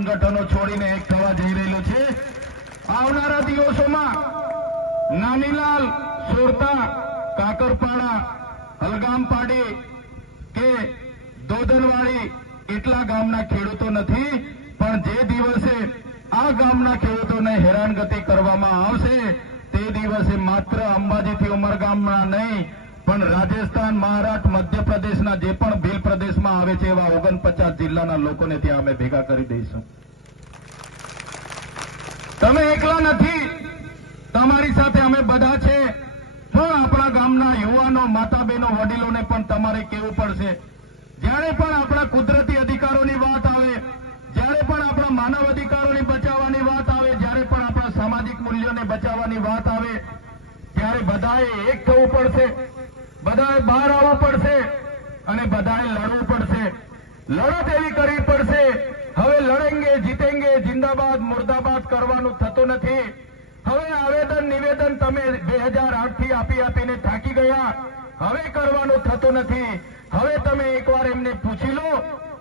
સંગઠનો છોડીને એક થવા જઈ રહેલું છે। આવનારા દિવસોમાં નાનીલાલ, સુરતા, કાકરપાડા, હલગામપાડી કે દોદનવાડી એટલા ગામના ખેડૂતો નથી, પણ જે દિવસે આ ગામના ખેડૂતોને હેરાનગતિ કરવામાં આવશે તે દિવસે માત્ર અંબાજીથી ઉમરગામના નહીં પણ રાજસ્થાન, મહારાષ્ટ્ર, મધ્યપ્રદેશના જે પણ ભીલ પ્રદેશમાં આવે છે એવા 49 જિલ્લાના લોકોને ત્યાં અમે ભેગા કરી દઈશું। તમે એકલા નથી, તમારી સાથે અમે બધા છે, પણ આપણા ગામના યુવાનો, માતા બહેનો, વડીલોને પણ તમારે કહેવું પડશે। જ્યારે પણ આપણા કુદરતી અધિકારોની વાત આવે, જ્યારે પણ આપણા માનવ અધિકારોની બચાવવાની વાત આવે, જ્યારે પણ આપણા સામાજિક મૂલ્યોને બચાવવાની વાત આવે, ત્યારે બધાએ એક થવું પડશે, બધાએ બહાર આવવું પડશે અને બધાએ લડવું પડશે। લડત એવી કરવી પડશે, હવે લડેંગે જીતેંગે જિંદાબાદ મુર્દાબાદ કરવાનું થતું નથી। હવે આવેદન નિવેદન તમે 2008 થી આપીને થાકી ગયા, હવે કરવાનું થતું નથી। હવે તમે એકવાર એમને પૂછી લો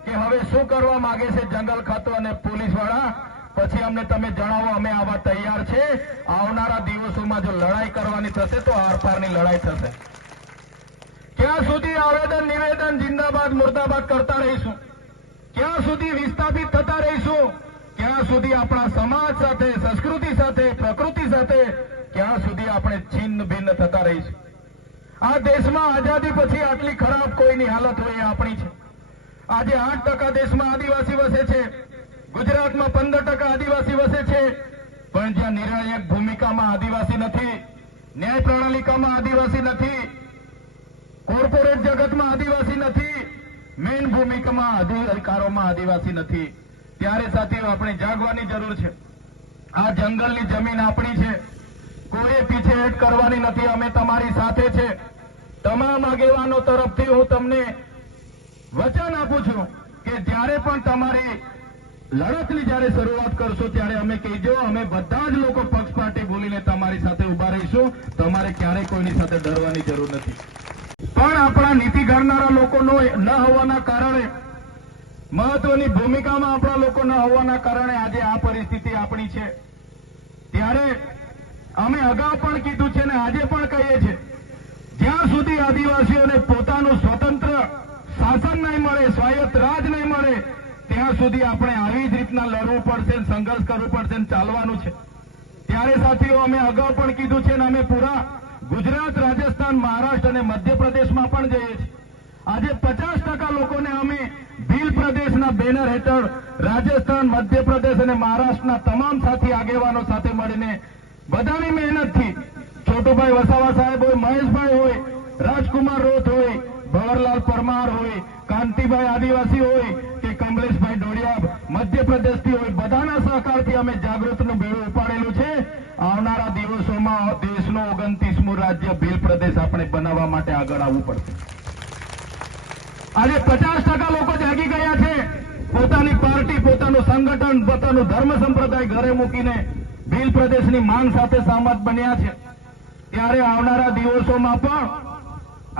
કે હવે શું કરવા માંગે છે જંગલ ખાતું અને પોલીસ વાળા, પછી અમને તમે જણાવો, અમે આવા તૈયાર છે। આવનારા દિવસોમાં જો લડાઈ કરવાની થશે તો આરપારની લડાઈ થશે। ક્યાં સુધી આવેદન નિવેદન જિંદાબાદ મુર્દાબાદ કરતા રહીશું? ક્યાં સુધી વિસ્થાપિત થતા રહીશું? ક્યાં સુધી આપણા સમાજ સાથે, સંસ્કૃતિ સાથે, પ્રકૃતિ સાથે ક્યાં સુધી આપણે છિન્ન ભિન્ન થતા રહીશું? આ દેશમાં આઝાદી પછી આટલી ખરાબ કોઈની હાલત હોય એ આપણી છે। આજે 8% દેશમાં આદિવાસી વસે છે, ગુજરાતમાં 15% આદિવાસી વસે છે, પણ જ્યાં નિર્ણાયક ભૂમિકામાં આદિવાસી નથી, ન્યાય પ્રણાલિકામાં આદિવાસી નથી, કોર્પોરેટ જગતમાં આદિવાસી નથી, મેઇન ભૂમિકામાં અધિકારોમાં આદિવાસી નથી, ત્યારે સાથીઓ આપણે જાગવાની જરૂર છે। આ જંગલની જમીન આપણી છે, કોઈ પીછેહટ કરવાની નથી, અમે તમારી સાથે છે। તમામ આગેવાનો તરફથી હું તમને વચન આપું છું કે જ્યારે પણ તમારી લડતની જ્યારે શરૂઆત કરશો ત્યારે અમે કહેજો, અમે બધા જ લોકો પક્ષપાટી બોલીને તમારી સાથે ઉભા રહીશું। તમારે ક્યારેય કોઈની સાથે ડરવાની જરૂર નથી। પણ આપણા નીતિ ઘડનારા લોકોનો ન હોવાના કારણે, મહત્વની ભૂમિકામાં આપણા લોકો ન હોવાના કારણે આજે આ પરિસ્થિતિ આપણી છે। ત્યારે અમે અગાઉ પણ કીધું છે ને આજે પણ કહીએ છીએ, જ્યાં સુધી આદિવાસીઓને પોતાનું સ્વતંત્ર શાસન નહીં મળે, સ્વાયત્ત રાજ નહીં મળે, ત્યાં સુધી આપણે આવી જ રીતના લડવું પડશે, સંઘર્ષ કરવું પડશે, ચાલવાનું છે। ત્યારે સાથીઓ અમે અગાઉ પણ કીધું છે ને અમે પૂરા ગુજરાત, રાજસ્થાન, મહારાષ્ટ્ર અને મધ્યપ્રદેશમાં પણ જઈએ છીએ। આજે 50% લોકોને અમે ભીલ પ્રદેશના બેનર હેઠળ રાજસ્થાન, મધ્યપ્રદેશ અને મહારાષ્ટ્રના તમામ સાથી આગેવાનો સાથે મળીને બધાની મહેનતથી, છોટુભાઈ વસાવા સાહેબ હોય, મહેશભાઈ હોય, રાજકુમાર રોથ હોય, ભવરલાલ પરમાર હોય, કાંતિભાઈ આદિવાસી હોય કે કમલેશભાઈ ડોડિયા મધ્યપ્રદેશથી હોય, બધાના સહકારથી અમે જાગૃતનું બેડું ઉપાડેલું છે। આવનારા દિવસોમાં દેશનું 29મું રાજ્ય ભીલ પ્રદેશ આપણે બનાવવા માટે આગળ આવવું પડશે। આજે 50% લોકો જાગી ગયા છે, પોતાની પાર્ટી, પોતાનું સંગઠન, પોતાનું ધર્મ સંપ્રદાય ઘરે મૂકીને ભીલ પ્રદેશની માંગ સાથે સહમત બન્યા છે। ત્યારે આવનારા દિવસોમાં પણ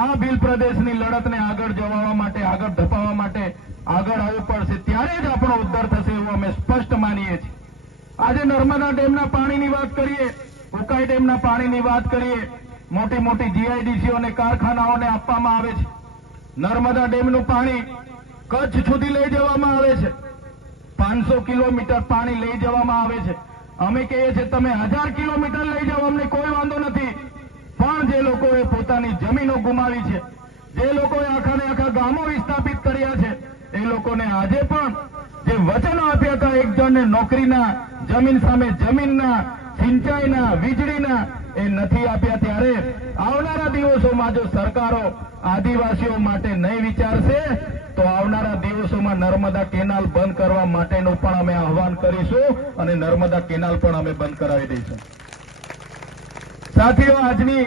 આ ભીલ પ્રદેશની લડતને આગળ જવાવા માટે, આગળ ધપાવવા માટે આગળ આવવું પડશે। ત્યારે જ આપણો ઉદ્ધાર થશે એવું અમે સ્પષ્ટ માનીએ છીએ। આજે નર્મદા ડેમના પાણીની વાત કરીએ, ઉકાઈ ડેમના પાણીની વાત કરીએ, મોટી મોટી જીઆઈડીસીઓ અને કારખાનાઓને આપવામાં આવે છે। નર્મદા ડેમનું પાણી કચ્છ સુધી લઈ જવામાં આવે છે, 500 કિલોમીટર પાણી લઈ જવામાં આવે છે। અમે કહીએ છીએ તમે 1000 કિલોમીટર લઈ જાઓ, અમને કોઈ વાંધો નથી, પણ જે લોકોએ પોતાની જમીનો ગુમાવી છે, જે લોકોએ આખાને આખા ગામો વિસ્થાપિત કર્યા છે, એ લોકોને આજે પણ જે વચનો આપ્યા હતા એક જણને નોકરીના, જમીન સામે જમીનના, સિંચાઈના, વીજળીના, એ નથી આપ્યા। ત્યારે આવનારા દિવસોમાં જો સરકારો આદિવાસીઓ માટે નહીં વિચારશે તો આવનારા દિવસોમાં નર્મદા કેનાલ બંધ કરવા માટેનું પણ અમે આહવાન કરીશું અને નર્મદા કેનાલ પણ અમે બંધ કરાવી દઈશું। સાથીઓ, આજની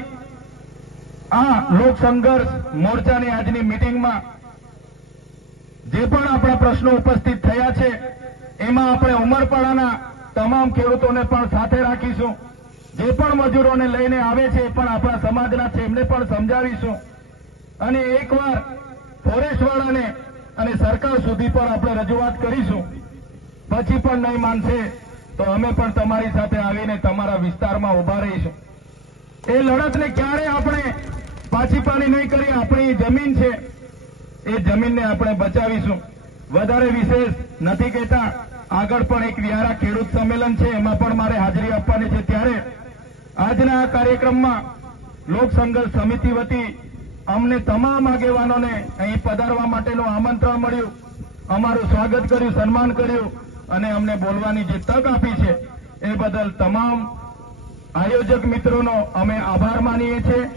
આ લોક સંઘર્ષ મોરચાની આજની મીટિંગમાં જે પણ આપણા પ્રશ્નો ઉપસ્થિત થયા છે એમાં આપણે ઉમરપાડાના તમામ ખેડૂતોને પણ સાથે રાખીશું। જે પણ મજૂરોને લઈને આવે છે એ પણ આપણા સમાજના છે, એમને પણ સમજાવીશું અને એકવાર ફોરેસ્ટવાળાને અને સરકાર સુધી પણ આપણે રજૂઆત કરીશું પછી પણ નહીં માનશે તો અમે પણ તમારી સાથે આવીને તમારા વિસ્તારમાં ઉભા રહીશું. એ લડતને ક્યારે આપણે પાછી પાણી નહીં કરી. આપણી જમીન છે, એ જમીનને આપણે બચાવીશું. વધારે વિશેષ નથી કહેતા. આગળ પણ એક વ્યારા ખેડૂત સંમેલન છે, એમાં પણ મારે હાજરી આપવાની છે. ત્યારે આજના આ કાર્યક્રમમાં લોક સંઘર્ષ સમિતિ વતી અમને તમામ આગેવાનોને અહીં પધારવા માટેનું આમંત્રણ મળ્યું, અમારું સ્વાગત કર્યું, સન્માન કર્યું અને અમને બોલવાની જે તક આપી છે એ બદલ તમામ આયોજક મિત્રોનો અમે આભાર માનીએ છીએ.